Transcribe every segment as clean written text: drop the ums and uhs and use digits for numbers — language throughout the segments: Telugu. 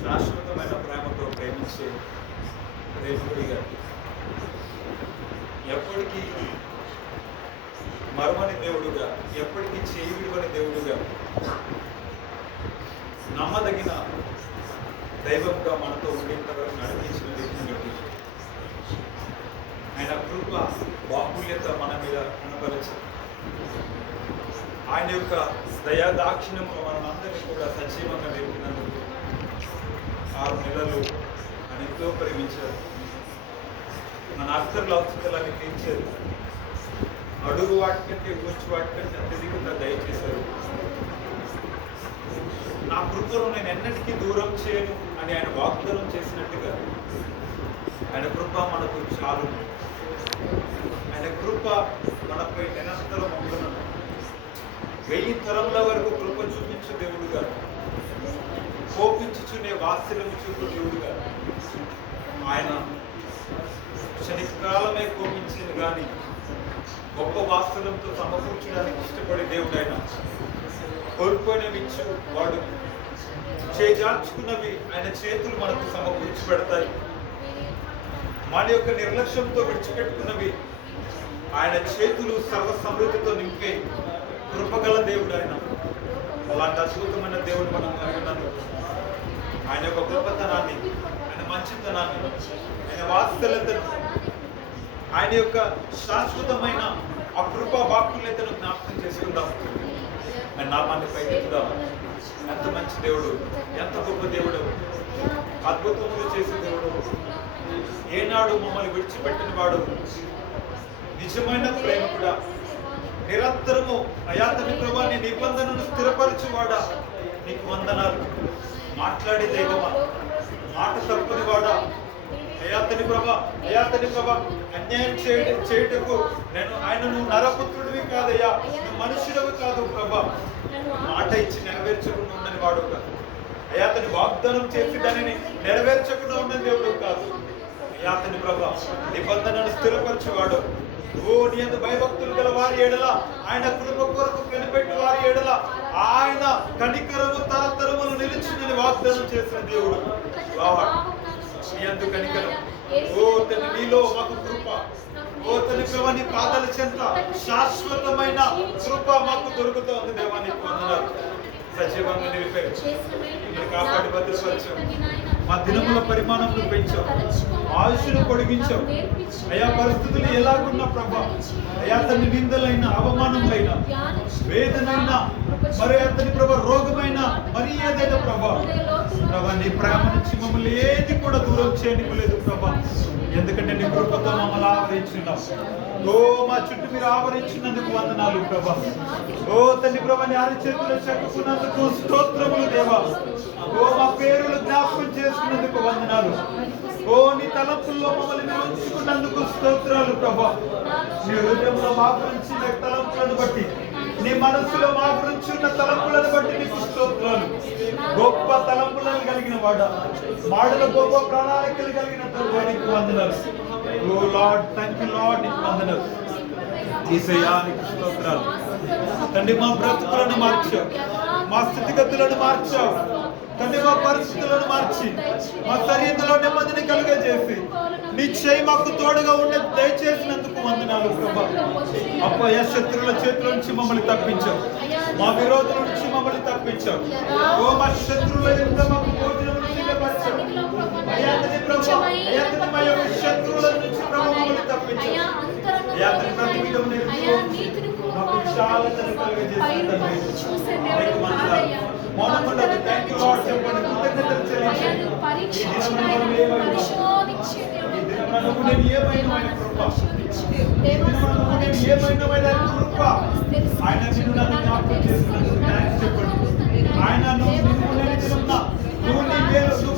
శాశ్వతమైన ప్రేమతో ప్రేమించే దేవుడిగా, ఎప్పటికీ మరువని దేవుడుగా, ఎప్పటికీ చేయి విడువని దేవుడుగా, నమ్మదగిన దైవంగా మనతో ఉండేంతవరకు నడిపించిన దేవుని బట్టి ఆయన కృప బాహుల్యత మన మీద కనపరచి ఆయన యొక్క దయాదాక్షిణ్యంలో మనందరినీ కూడా సజీవంగా నిలిపినందుకు 6 నెలలు ఆయన ఎంతో ప్రేమించారు. మన అక్కర్ల అవసరాలని తీర్చారు. అడుగు వాటికంటే ఊర్చి వాటికంటే అత్యధికంగా దయచేశారు. నా కృపను నేను ఎన్నటికీ దూరం చేయను అని ఆయన వాగ్దానం చేసినట్టుగా ఆయన కృప మనకు చాలు. ఆయన కృప మనపై నిరంతరం ఉంటున్నాను. 1000 తరముల వరకు కృప చూపించు దేవుడుగా, కోపించుచునే వాత్సల్యం చూపు దేవుడుగా, ఆయన క్షణికాలమే కోపించింది కానీ గొప్ప వాత్సల్యంతో సమకూర్చడానికి ఇష్టపడే దేవుడు ఆయన. కోల్పోయినవి ఇచ్చు వాడు, చేజార్చుకున్నవి ఆయన చేతులు మనకు సమకూర్చి పెడతాయి. మన యొక్క నిర్లక్ష్యంతో విడిచిపెట్టుకున్నవి ఆయన చేతులు సర్వ సమృద్ధితో నింపే కృపగల దేవుడు ఆయన. అలాంటి అద్భుతమైన దేవుడు మనం కలిగినాను. ఆయన యొక్క గొప్పతనాన్ని, ఆయన మంచితనాన్ని, ఆయన వాత్సల్యతను, ఆయన యొక్క శాశ్వతమైన ఆ కృపా బాహుల్యతను జ్ఞాపకం చేసుకుందాం. ఆయన నామాన్ని పైకెత్తుదాం. ఎంత మంచి దేవుడు, ఎంత గొప్ప దేవుడు, అద్భుతములు చేసే దేవుడు, ఏనాడు మమ్మల్ని విడిచిపెట్టిన వాడు, నిజమైన ప్రేమ కూడా, నిరంతరము అయాతని ప్రభా నీ నిబంధనను స్థిరపరచువాడా నీకు వందనాలు. మాట్లాడే దైవమా, మాట తప్పని వాడా, అయాతని ప్రభా అన్యాయం చేయుటకు నువ్వు నరపుత్రుడివి కాదయ్యా, నువ్వు మనుషుడవి కాదు ప్రభా. మాట ఇచ్చి నెరవేర్చకుండా ఉండని వాడు కాదు. అయాతని వాగ్దానం చేసి దానిని నెరవేర్చకుండా ఉండని దేవుడు కాదు. అయాతని ప్రభా నిబంధనను స్థిరపరచువాడు. నీ యందు భయభక్తులు గల వారి ఎడల, ఆయన కృప కొరకు కనిపెట్టి వారి ఎడల ఆయన కనికరము తరతరములు నిలిచిందని వాగ్దానం చేసిన దేవుడు. నీ యందు కనికరం, తన నీలో మాకు కృప, తన ప్రభా నీ పాదాల చెంత శాశ్వతమైన కృప మాకు దొరుకుతుంది. దేవానికి వందనాలు. సజీవంగా నిలిపారు, కాపాడి భద్రపరిచాం, మా దినముల పరిమాణంలో పెంచాం, ఆయుష్ను పొడిగించాం. అయా పరిస్థితులు ఎలాగున్నా ప్రభా, అయా అతని నిందలైన, అవమానములైన, వేదనైన, మరి అతని ప్రభా రోగమైన, మరి ఏదైనా ప్రభా నీ ప్రేమ నుంచి మమ్మల్ని ఏది కూడా దూరం చేయనివ్వలేదు ప్రభా. ఎందుకంటే నీ కృపతో మమ్మల్ని ఆవరించున్నాం. మా చుట్టూ మీరు ఆవరించినందుకు వందనాలు ప్రభా. తండ్రి ప్రభా నీ అరచేతులు చెక్కుకున్నందుకు స్తోత్రములు దేవా. మా పేరులు జ్ఞాపకం చేసుకున్నందుకు వందనాలు. నీ తలంపుల్లో మమ్మల్ని మీరు ఉంచుకున్నందుకు స్తోత్రాలు ప్రభా. నీ హృదయంలో మా గురించి తలంపులను బట్టి, నీ మనస్సులో మా గురించి ఉన్న తలంపులను బట్టి నీకు స్తోత్రాలు. గొప్ప తలంపులను కలిగిన వాడ, మాటల గొప్ప ప్రణాళికలు కలిగిన నీకు వందనాలు. ఓ లార్డ్, థ్యాంక్ యూ లార్డ్, నీకు వందనాలు. యేసయ్యా నీకు స్తోత్రాలు. తండ్రి మా బ్రతుకులను మార్చావు, మా స్థితిగతులను మార్చావు తండ్రి. మా పరిస్థితులను మార్చి మా శరీరంలో నెమ్మదిని కలుగజేసి నీ చేయి మాకు తోడుగా ఉండే దయచేసినందుకు వందనాలు ప్రభా. అప్పయ్య శత్రువుల చేతుల నుంచి మమ్మల్ని తప్పించావు, మా విరోధుల నుంచి మమ్మల్ని తప్పించావు. మా శత్రువుల యొక్క మాకు భోజనం సిద్ధపరిచావు. అయాతని ప్రభా, అయాతని మా యొక్క శత్రువుల నుంచి ప్రభా మమ్మల్ని తప్పించావు. అయాతని ప్రతి విధము మాకు విశాలతను కలుగజేసి మౌనముండదు. థ్యాంక్ యూ లార్డ్ చెప్పండి, కృతజ్ఞతలు చెల్లించండి. ఈ దినమున నువ్వు నేను ఏమైనా కృప, ఆయన నిన్ను నన్ను జ్ఞాపకం చేసుకున్నందుకు థ్యాంక్స్ చెప్పండి. ఆయన నువ్వు నేను దినమున నువ్వు నేను వేలతో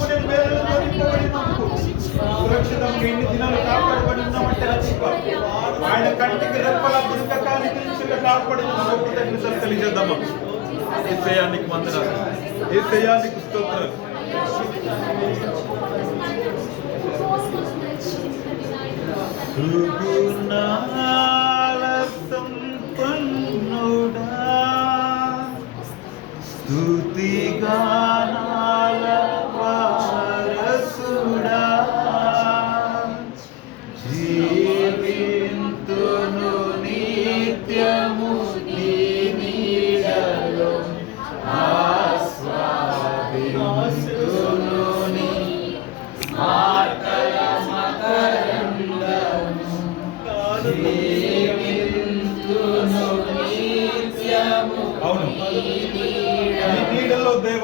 నింపబడినందుకు సురక్షితంగా ఎన్ని దినాలు కాపాడబడి ఉన్నామంటే రక్షిప. ఆయన కంటికి రెప్పల పుస్తకాన్ని గురించి కాపాడిన కృతజ్ఞతలు తెలియజేద్దామా. యేసయ్యానికి వందనాలు, యేసయ్యానికి స్తోత్రాలు. సుగుణాల సంపన్నుడా, స్తుతిగానాల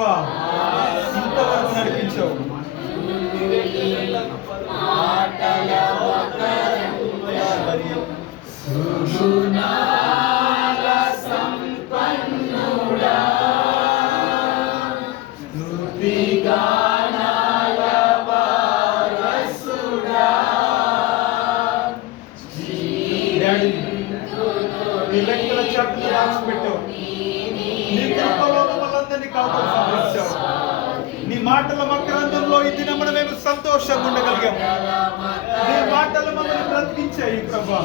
దేవా, ఇంతవరకు నడిపించావు. నీ లెక్కల చాటును రాసిపెట్టావు. నీ కృపలో మమ్మల్ని కాపాడు సంరక్షించావు. నీ మాటల మకరందంలో ఈ దినమున మేము సంతోషంగా ఉండగలిగాము. నీ మాటలు మమ్మల్ని బ్రతికించాయి ప్రభా.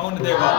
అవును దేవా,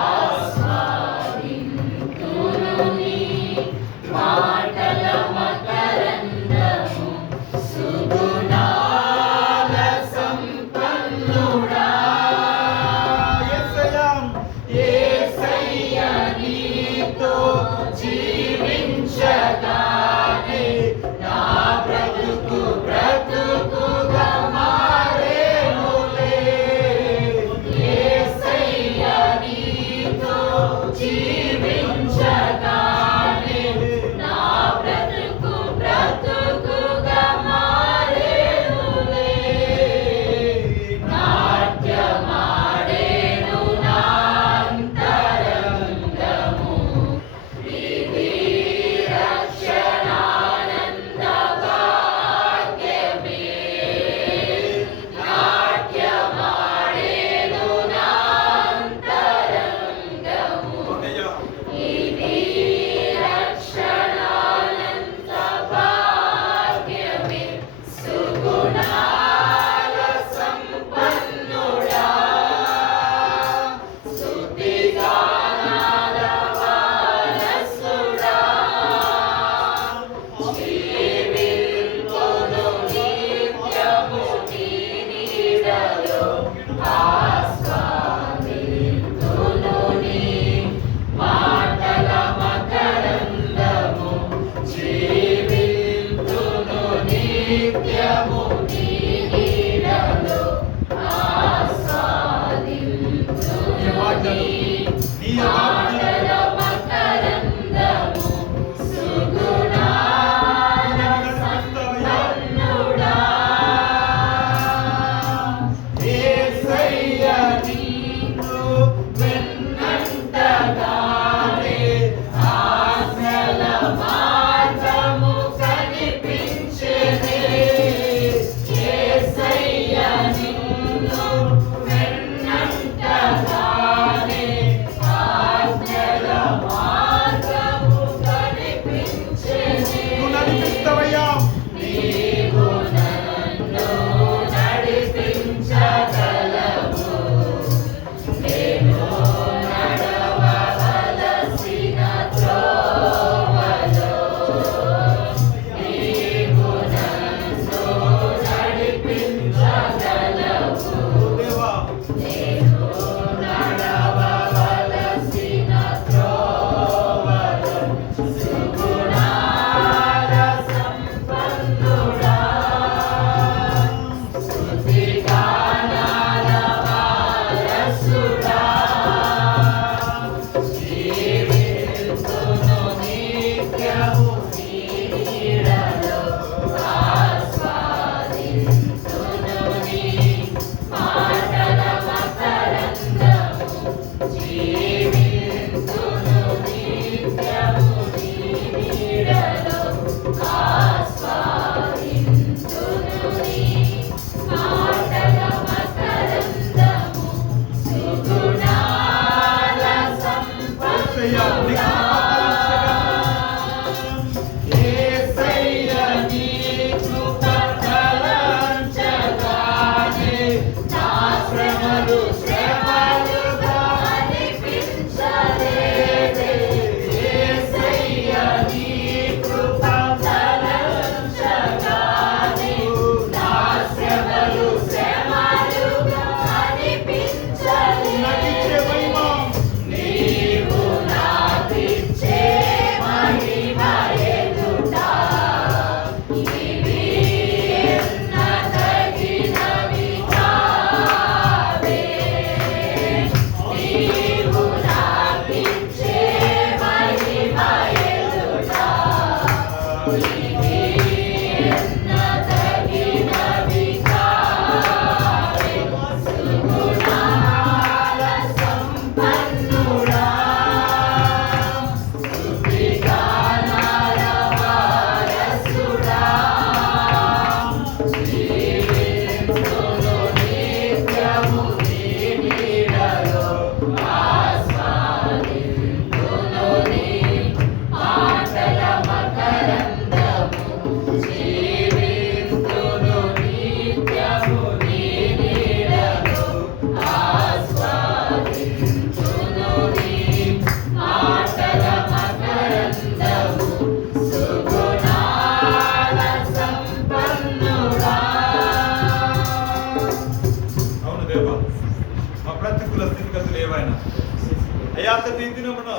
అయ్యా తండ్రి ఈ దినమున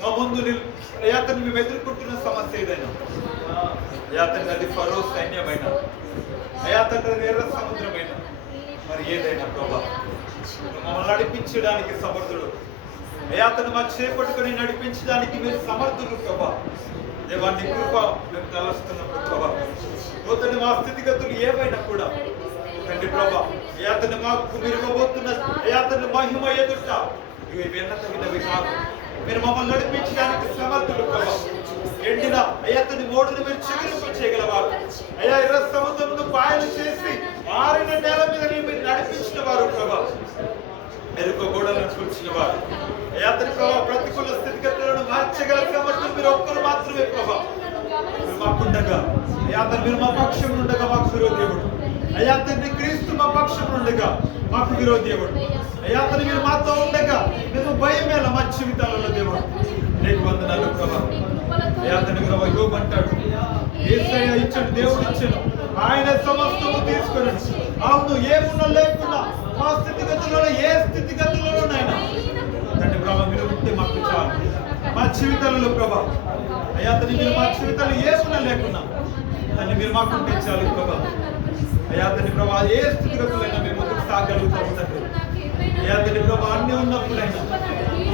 మా ముందు అయ్యా తండ్రి మేము ఎదుర్కొంటున్న సమస్య ఏదైనా అయ్యా తండ్రి అది ఫరో సైన్యమైన అయ్యా తండ్రి అది ఎర్ర సముద్రమైన మరి ఏదైనా ప్రభా మమ్మల్ని నడిపించడానికి సమర్థుడు అయ్యా తండ్రి మా చేపట్టుకొని నడిపించడానికి మీరు సమర్థులు ప్రభా. దేవాన్ని కృప మేము తలస్తున్నప్పుడు ప్రభా తండ్రి మా స్థితిగతులు ఏవైనా కూడా తండ్రి ప్రభా అయ్యా తండ్రి మాకు మీరు ఇవ్వబోతున్న అయ్యా తండ్రి మహిమ ఎదుట ఇవి వెన్నతగినవి కాదు. మీరు మమ్మల్ని నడిపించడానికి సమర్థులు ప్రభా. ఎండిన అయ్యా తండ్రి మోడును మీరు చిగురింప చేయగలవారు అయ్యా ఎర్ర సముద్రమును పాయలు చేసి ఆరిన నేల మీద మీరు నడిపించిన వారు ప్రభా. ఎరుక గోడలను కూర్చిన వారు అయ్యా తండ్రి ప్రభా ప్రతికూల స్థితిగతులను మార్చగల సమర్థులు మీరు ఒక్కరు మాత్రమే ప్రభా. మీరు మాకుండగా అయ్యా తండ్రి మీరు మా పక్షం ఉండగా మాకు విరోధేవుడు అయ్యా తండ్రి క్రీస్తు మా పక్షం ఉండగా మాకు విరోధేవుడు అయ్యా తండ్రి మీరు మాతో ఉండగా మేము భయమేల మా జీవితాలలో దేవుడు నీకు వందనాలు ప్రభా. అయ్యా తండ్రి ప్రభా యోబు అంటాడు యేసయ్య ఇచ్చాడు దేవుడు ఇచ్చాడు ఆయన సమస్తము తీసుకుని అవును ఏమున్నా లేకున్నా మా స్థితిగతులలో ఏ స్థితిగతులలోనైనా తండ్రి ప్రభా మీరు ఉంటే మాకు చాలు మా జీవితాలలో ప్రభా. అయ్యా తండ్రి మీరు మా జీవితాలు ఏమున్నా లేకున్నా తండ్రి మీరు మాకుంటే చాలు ప్రభా. అయ్యా తండ్రి ప్రభా ఏ స్థితిగతులైనా మేము ముందుకు సాగలుగుతాము తండ్రి. అయ్యా తండ్రి ప్రభా అన్ని ఉన్నప్పుడైనా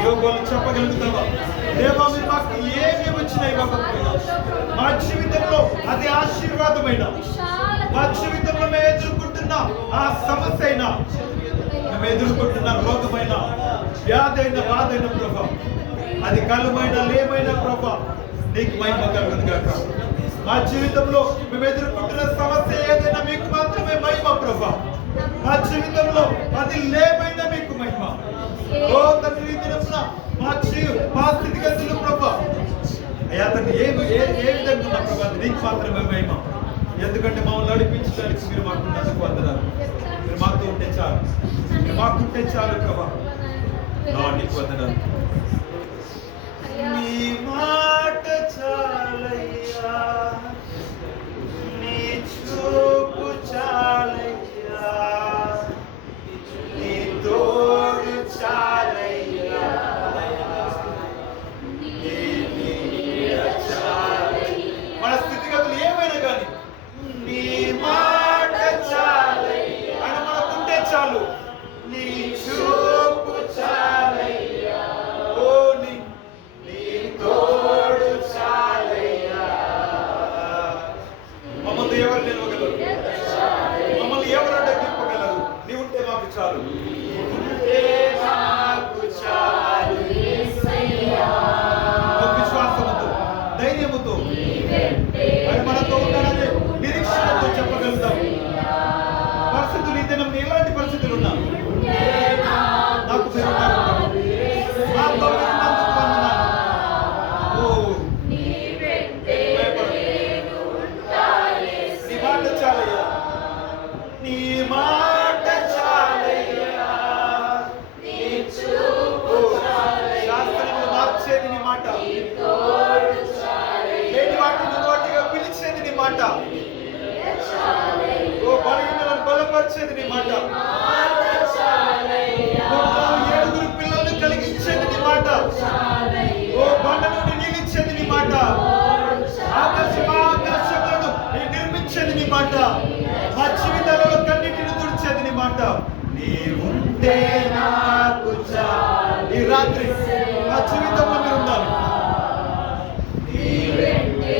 యోగాలు చెప్పగలుగుతావా దేవా మీరు మాకు ఏమి వచ్చినా ఇవ్వకపోయినా మా జీవితంలో అది ఆశీర్వాదమైన మా జీవితంలో మేము ఎదుర్కొంటున్న ఆ సమస్య అయినా మేము ఎదుర్కొంటున్న రోగమైన వ్యాధైన బాధైన ప్రభా అది కలమైన లేమైన ప్రభా నీకు మహిమ కలుగును గాక. మా జీవితంలో మేము ఎదుర్కొంటున్న సమస్య ఏదైనా మీకు మాత్రమే మహిమ ప్రభా. మా జీవితంలో అది లేమైన మీకు మహిమ. ఓ తండ్రి ఈ దినమున మా స్థితిగతులు ప్రభా అయ్యా తండ్రి ఏ విధంగా ఉన్న ప్రభా నీకు మాత్రమే మహిమ. ఎందుకంటే మమ్మల్ని నడిపించడానికి మీరు మాకున్నందుకు వందనాలు. మీరు మాతో ఉంటే చాలు మీరు మాకుంటే చాలు ప్రభా. నీకు వందనాలు. నీ మాట చాలయ్యా నీ చూపు చాలయ్యా నీ తోడు చాలయ్యా మన స్థితిగతులు ఏమైనా కానీ నీ మాట చాలయ్యా ఆయన మనకుంటే చాలు. నీ చూపు చాలయ్యా ఓ నీ తోడు చాలయ్యా. మమ్మల్ని ఎవరు నిలవగలరు మమ్మల్ని ఎవరు అడ్డగింపగలరు నీ ఉంటే మాకు చాలు. విశ్వాసంతో ధైర్యముతో ఆయన మనతో ఉన్నాడనే నిరీక్షణతో చెప్పగలుగుతాం. పరిస్థితులు ఈ దినం ఎలాంటి పరిస్థితులు ఉన్నా నాకు నీ మాట చాలయ్యా శాస్త్రములు మార్చేది నీ మాట లేని వాటిని వాటిగా పిలిచేది నీ మాట ఓ బలహీనలను బలపరిచేది నీ మాట 7 పిల్లలను కలిగించేది నీ మాట ఓ బండ నుండి నిలిచేది నీ మాట ఆకాశములను నిర్మించేది నీ మాట మా జీవితాలలో కన్నిటిని తుడిచేది నీ మాట. నీవుంటే నాకు చాలు. ఈ రాత్రి మా జీవితంలో మీరు ఉండాలి. ఎన్ని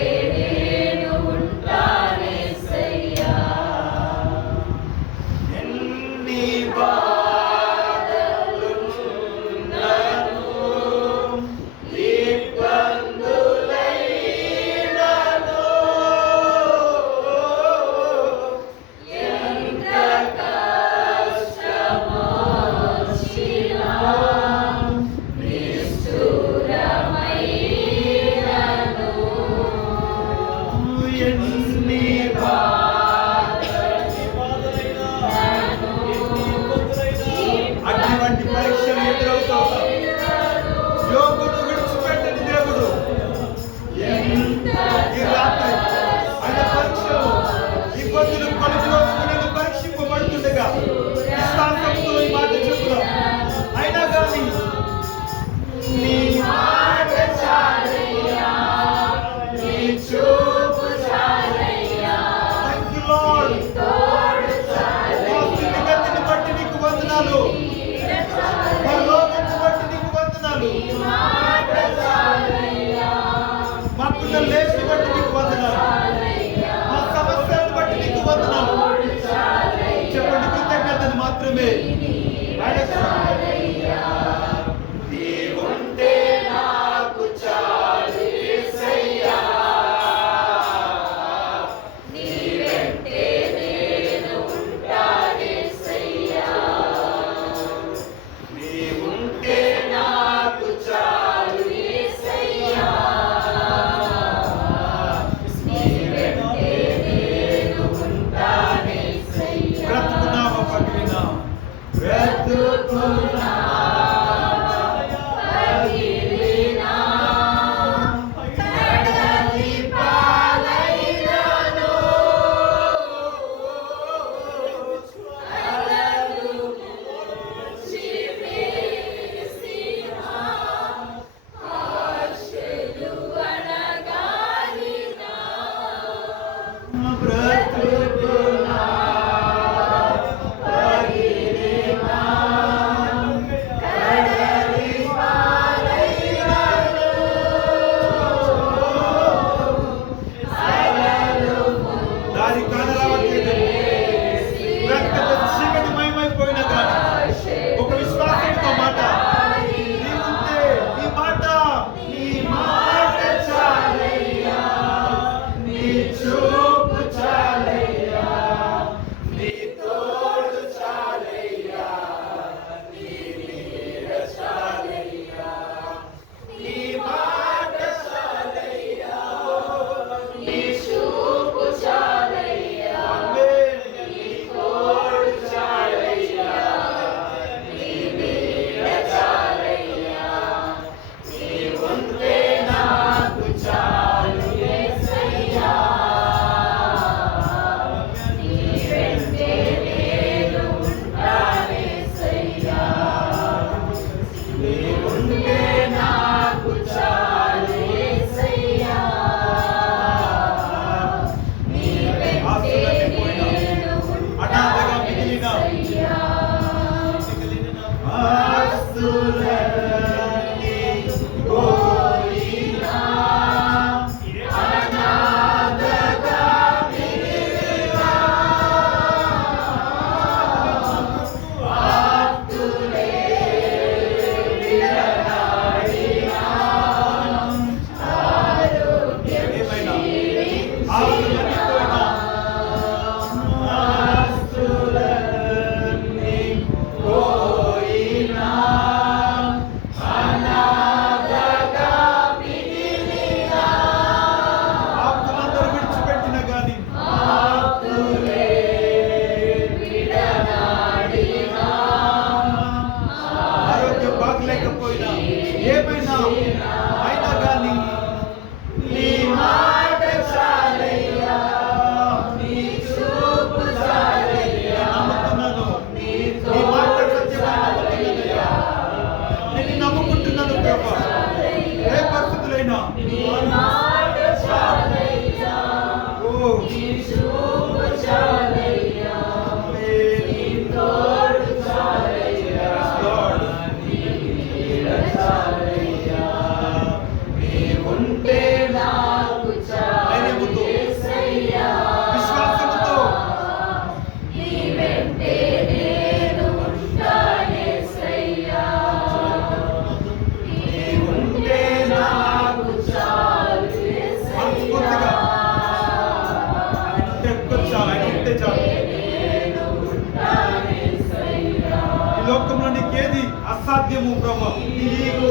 లోకంలో నీకేది అసాధ్యము ప్రభు? నీకు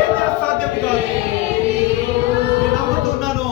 ఏది అసాధ్యం కాదు. నేను నమ్ముతున్నాను.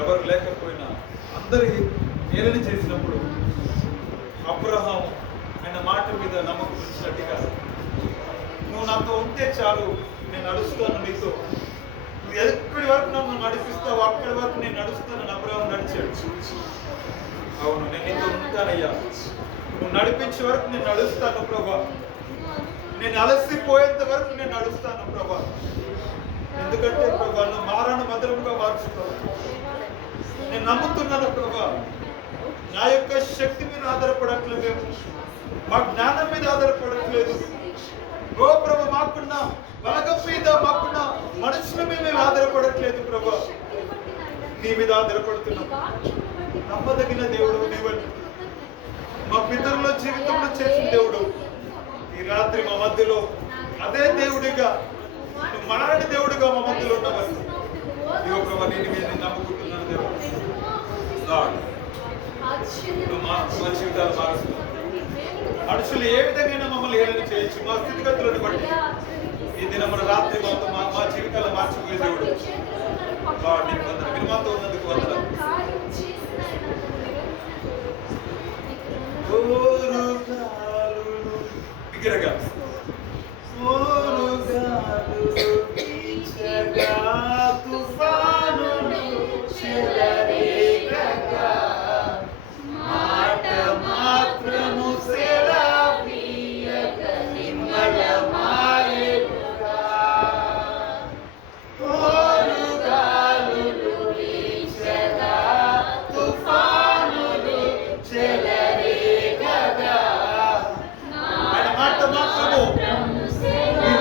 ఎవరు లేకపోయినా అందరి ఏలన చేసినప్పుడు అబ్రహాము ఆయన మాట మీద నమ్మకం ఉంచినట్టుగా, నువ్వు నాతో ఉంటే చాలు, నేను నడుస్తాను నీతో, నువ్వు ఎక్కడి వరకు నన్ను నడిపిస్తావు అక్కడి వరకు నేను నడుస్తానని అబ్రహాము నడిచాడు. అవును, నేను నీతో ఉంటానయ్యా, నువ్వు నడిపించే వరకు నేను నడుస్తాను ప్రభా, నేను అలసిపోయేంత వరకు నేను నడుస్తాను ప్రభా. ఎందుకంటే ప్రభా నువ్వు మారాను మధురముగా మార్చుతావు. నేను నమ్ముతున్నాను ప్రభా, నా యొక్క శక్తి మీద ఆధారపడట్లేదు, మా జ్ఞానం మీద ఆధారపడట్లేదు. ఓ ప్రభా, మాకున్న బలగం మీద మాకున్న మనుషుల మీద మేము ఆధారపడట్లేదు ప్రభా, నీ మీద ఆధారపడుతున్నాం. నమ్మదగిన దేవుడు నీవని, మా పితరుల జీవితంలో చేసిన దేవుడు ఈ రాత్రి మా మధ్యలో అదే దేవుడిగా, నువ్వు మారని దేవుడిగా మా మధ్యలో ఉండవని ఇదిగో ప్రభా, నేను మీద నమ్ముకుంటున్నాను దేవుడు. మా జీవితాలు మారుస్తున్నాం. మనుషులు ఏ విధంగా మమ్మల్ని ఏదైనా చేయొచ్చు, మా స్థితిగతులను బట్టి ఈ దిన మన రాత్రి మాతో మా జీవితాలు మార్చిపోయే దేవుడు. నీకు వందలు, మీరు మాతో ఉన్నందుకు వందలు. బిగ్గరగా ఈ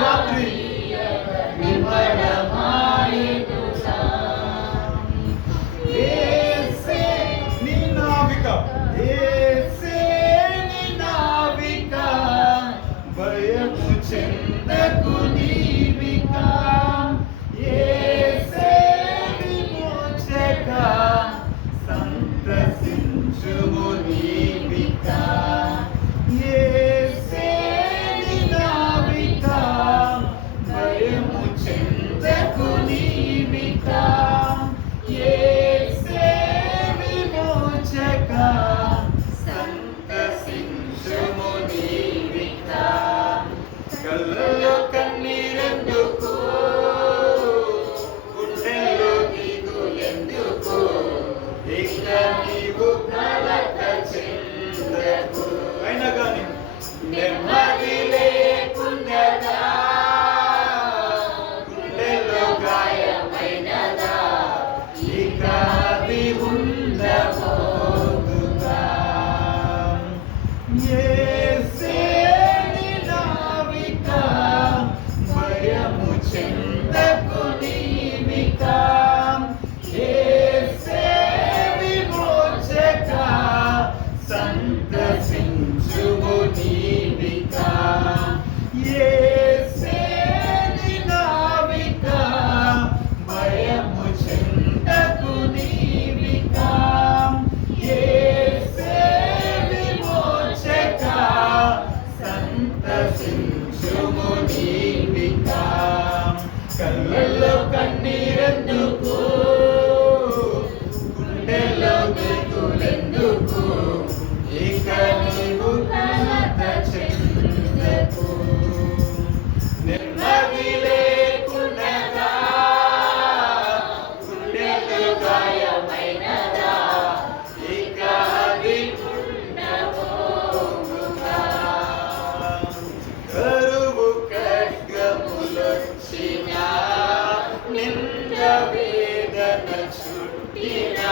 కళ్ళల్లో కన్నీరెందుకు, గుండెల్లో దిగులెందుకు, ఇక నీవు కలత చెందకు. అయినా కానీ నెమ్మది లేకుండగా, గుండెల్లో గాయమైనదా, ఇక అది ఉండబోదుగా. యేసే నీ నావిక, భయము చెందకు నీవిక. యేసే విమోచక, సంతసించుము నీవిక. యేసే నీ నావిక, భయము చెందకు నీవిక. యేసే విమోచక, సంతసించుము నీవిక. కళ్ళల్లో కన్నీరెందుకు, గుండెల్లో దిగులెందుకు, ఇక నీవు కలత చెందకు. నెమ్మది లేకుండగా, గుండెల్లో గాయమైనదా, ఇక అది ఉండబోదుగా. కరువు ఖడ్గములొచ్చినా, నింద వేదన చుట్టినా,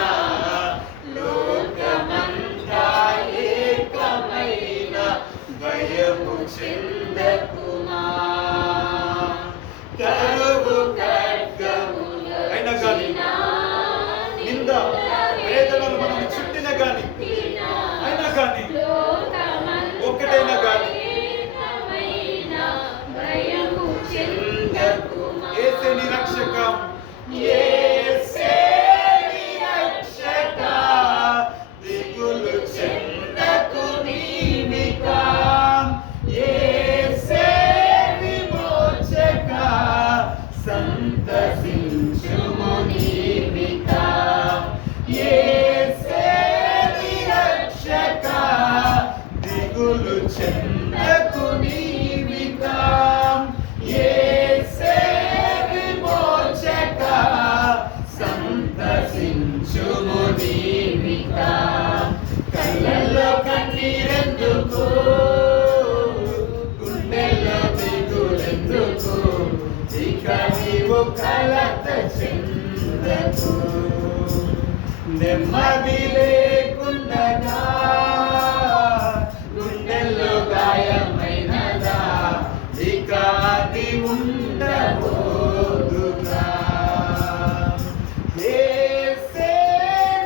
లోకమంతా ఏకమైన భయము చెందకుమా. కరువు ఖడ్గములొచ్చినా, నింద వేదనలు మనం చుట్టిన గాని, అయినా కానీ ఒక్కటైనా కానీ యేసే నీ రక్షక, యేసే నీ రక్షక, దిగులు చెందకు నీవిక. యేసే విమోచక, సంతసించుము నీవిక. యేసే నీ రక్షక, దిగులు చెందకు నీవిక. యేసే విమోచక, సంతసించుము నీవిక. కళ్ళల్లో కన్నీరెందుకు, గుండెల్లో దిగులెందుకు, ఇక నీవు కలత చెందకు. నెమ్మది లేకుండగా, గుండెల్లో గాయమైనదా, ఇక అది ఉండబోదుగా. యేసే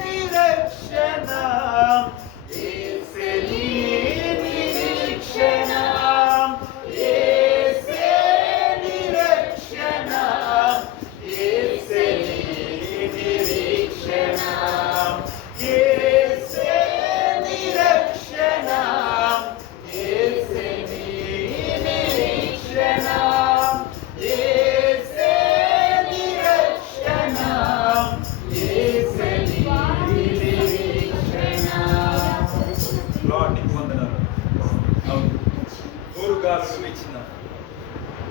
నీ రక్షణ, యేసే నీ నిరీక్షణ. యేసే నీ రక్షణ, యేసే నీ నిరీక్షణ. యేసే నీ రక్షణ, యేసే నీ నిరీక్షణ. యేసే నీ రక్షణ, యేసే నీ నిరీక్షణ. లార్డ్ నీకు వందనాలు. ఊరుగాలు ఇచ్చిన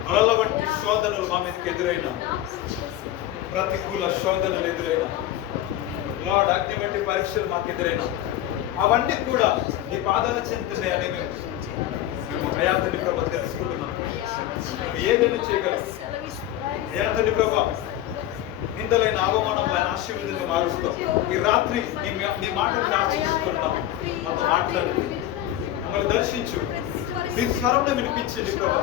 అలల వంటి శోధనలు మా మీదకి ఎదురైన, ప్రతికూల శోధనలు ఎదురైన, లార్డ్ అగ్ని వంటి పరీక్షలు మాకు ఎదురైన, అవన్నీ కూడా నీ పాదాల చెందుతున్నాయని మేము అయాతని ప్రభా తెలుసుకుంటున్నాం. ఏదైనా చేయగలం. అయాతని ప్రభా నిందలైన, అవమానములైన ఆశీర్వాదాన్ని మారుస్తాం. ఈ రాత్రి నీ మాటలు ఆశీర్వదిస్తున్నాం. మాతో మాట్లాడు, మమ్మల్ని దర్శించు, నీ స్వరంలో వినిపించండి ప్రభా.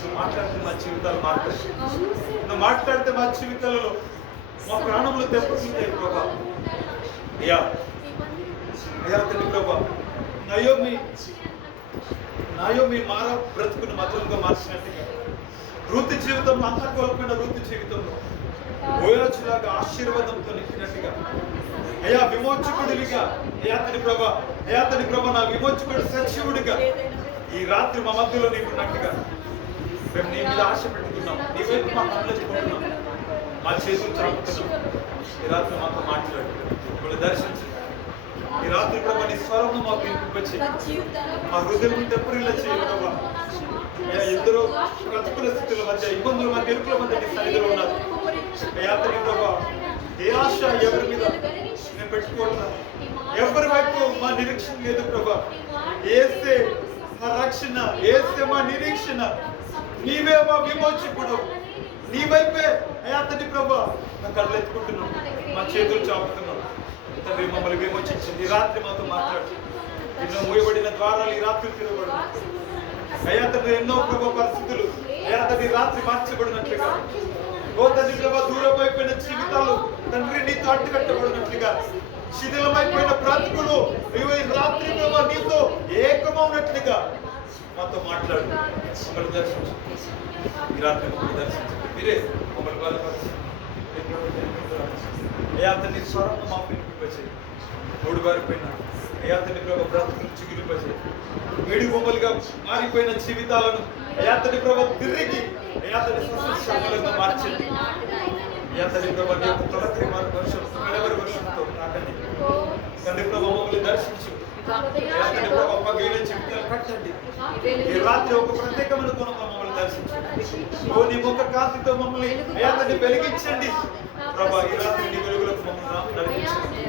నువ్వు మాట్లాడితే మా జీవితాలు మారుతాయి. నువ్వు మాట్లాడితే మా జీవితాలలో మా ప్రాణములు దెబ్బతింటాయి ప్రభా. అయ్యా తండ్రి ప్రభా, నాయోమి మార బ్రతుకును మధురంగా మార్చినట్టుగా, వృత్తి జీవితంలో అంతా కోల్పోయిన వృత్తి జీవితంలో ఓయోచులాగా ఆశీర్వాదంతో నింపినట్టుగా, అయ్యా విమోచకుడిగా, అయ్యా తండ్రి ప్రభా నా విమోచకుడు సజీవుడిగా ఈ రాత్రి మా మధ్యలో నీవు ఉన్నట్టుగా మేము నీ మీద ఆశ పెట్టుకున్నాం. నీ వైపు మా కళ్ళెత్తుకుంటున్నాం, మా చేతులు చాపుతున్నాం. ఈ రాత్రి మాతో మాట్లాడు, ఇప్పుడు దర్శించు. ఈ రాత్రి ప్రభా నీ స్వరంను మాకు వినిపించి మా హృదయం తెప్పరిల్లా చేయ ప్రభా. ఎందరో బ్రతుకుల స్థితుల మధ్య, ఇబ్బందుల మధ్య, ఇరుకుల మధ్య నీ సన్నిధిలో ఉన్నారు. అయ్యా తండ్రి ప్రభా, ఏ ఆశ ఎవరి మీద నేను పెట్టుకోవట్లేదు, ఎవరి వైపు మా నిరీక్షణ లేదు ప్రభా. ఏసే మా రక్షణ, ఏసే మా నిరీక్షణ, నీవే మా విమోచకుడు, నీ వైపే అయ్యా తండ్రి ప్రభా నా కళ్ళు ఎత్తుకుంటున్నాం, మా చేతులు చాపుతున్నాం. తండ్రి మమ్మల్ని విమోచించింది. ఈ రాత్రి మాతో మాట్లాడు. ఎన్నో మూయబడిన ద్వారాలు ఈ రాత్రి తిరగబడు అయ్యా తండ్రి. ఎన్నో ప్రభా పరిస్థితులు అయ్యా తండ్రి రాత్రి మార్చబడినట్లుగా, ఓ తండ్రి ప్రభా దూరమైపోయిన జీవితాలు తండ్రి నీతో అడ్డుకట్టబడినట్లుగా, శిథిలమైపోయిన బ్రతుకులు నీవు ఈ రాత్రి ప్రభా నీతో ఏకమవునట్లుగా మాతో మాట్లాడు. మమ్మల్ని దర్శించు. ఈ రాత్రి మమ్మల్ని దర్శించు. మీరే మమ్మల్ని బలపరచు. అయ్యా తండ్రి స్వరం మా వినిపింపచేయి. మూడు బారిపోయిన అయ్యా తండ్రి ప్రభా బ్రతుకులు చిగురింపచేయి. వేడి బొమ్మలుగా మారిపోయిన జీవితాలను అయ్యా తండ్రి ప్రభా తిరిగి అయ్యా తండ్రి సస్యశ్యామలంగా మార్చండి. అయ్యా తండ్రి ప్రభా నీ యొక్క తొలకరి వర్షం కడవరి వర్షంతో నాకండి. తండ్రి ప్రభా మమ్మల్ని దర్శించు. అయ్యా తండ్రి ప్రభా పగైన జీవితాలు కట్టండి. ఈ రాత్రి ఒక ప్రత్యేకమైన కోణంలో మమ్మల్ని దర్శించండి. ఓ నీ ముఖ కాంతితో మమ్మల్ని అయ్యా తండ్రి వెలిగించండి ప్రభా. ఈ రాత్రి నీ వెలుగులకు మమ్మల్ని నడిపించండి.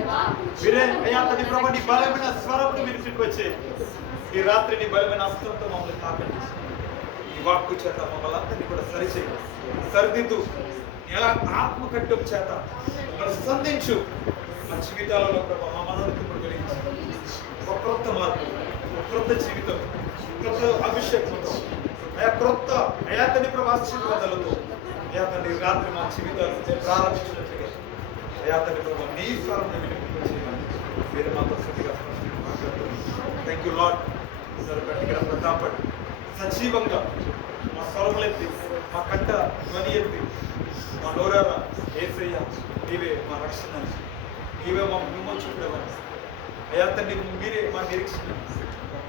మీరే అయ్యా తండ్రి ప్రభా నీ బలమైన స్వరమును వినిపించే ఈ రాత్రి నీ బలమైన హస్తంతో మమ్మల్ని తాకండి. ఈ వాక్కు చేత మమ్మల్ని అందరినీ కూడా సరిచేయి, సరిదిద్దు. ఎలా ఆత్మ కట్టం చేత మమ్మల్ని సంధించు. మా జీవితాలలో ప్రభా మా మనోనికి ఇప్పుడు వెలిగించు. ఒక క్రొత్త మార్పు, ఒక క్రొత్త జీవితం, క్రొత్త అభిషేకంతో అయా క్రొత్త అయా తండ్రి ప్రభా ఆశీర్వాదాలతో అయా తండ్రి రాత్రి మా జీవితాలు ప్రారంభించినట్లుగా అయా తండ్రి ప్రభా నీ స్వరం వినిపించేయాలి. మీరు మాతో సరిగా మాట్లాడుతున్నాం. Thank you lord. గట్టిగా ప్రతాపడి సజీవంగా మా స్వరములెత్తి, మా కంట ధ్వని ఎత్తి, మా నోరారా యేసయ్య నీవే మా రక్షణ, నీవే మా విమోచకుడవని అయ్యా తండ్రి మీరే మా నిరీక్షణ.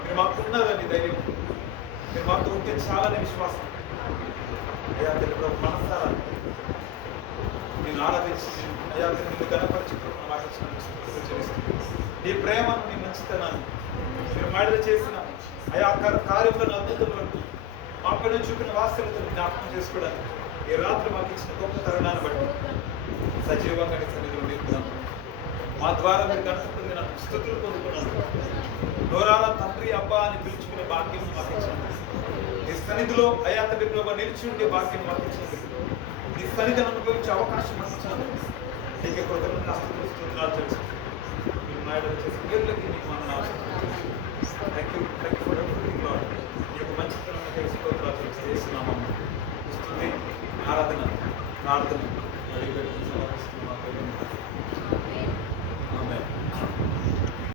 మీరు మాకున్నదని ధైర్యం, మీరు మాతో ఉంటే చాలని విశ్వాసం అయ్యా తండ్రి ప్రభు మనసారా నేను ఆరాధించి అయ్యా తండ్రి గణపరిచి నీ ప్రేమను, నీ మంచితనాన్ని, మీరు మాటలు చేసిన అయా కార్యములను అద్భుతములను మాపైన చూపిన వాస్తవతను జ్ఞాపకం చేసుకోవడానికి ఈ రాత్రి మాకు ఇచ్చిన గొప్ప తరుణాన్ని బట్టి సజీవంగా నీ సన్నిధిలో నిలుపుదాం. మా ద్వారా మీరు ఘనత పొందిన స్తుతులు పొందుకున్నాను. నోరాల తండ్రి అబ్బా అని పిలుచుకునే భాగ్యం మాకు ఇచ్చాను. నీ సన్నిధిలో అయా తండ్రి ప్రభు నిలిచి ఉండే భాగ్యం మాకు ఇచ్చింది. నీ సన్నిధిని అనుభవించే అవకాశం మాకు ఇచ్చాను. నీకే కృతజ్ఞతలు స్తుతులు తెలుసు. మీరు నాయుడు చేసి పేర్లకి నీకు మనం thank you for everything lord. నీ యొక్క మంచితనం తెలుసుకోవాలి చేస్తున్నాము. స్తుతి, ఆరాధన, ప్రార్థన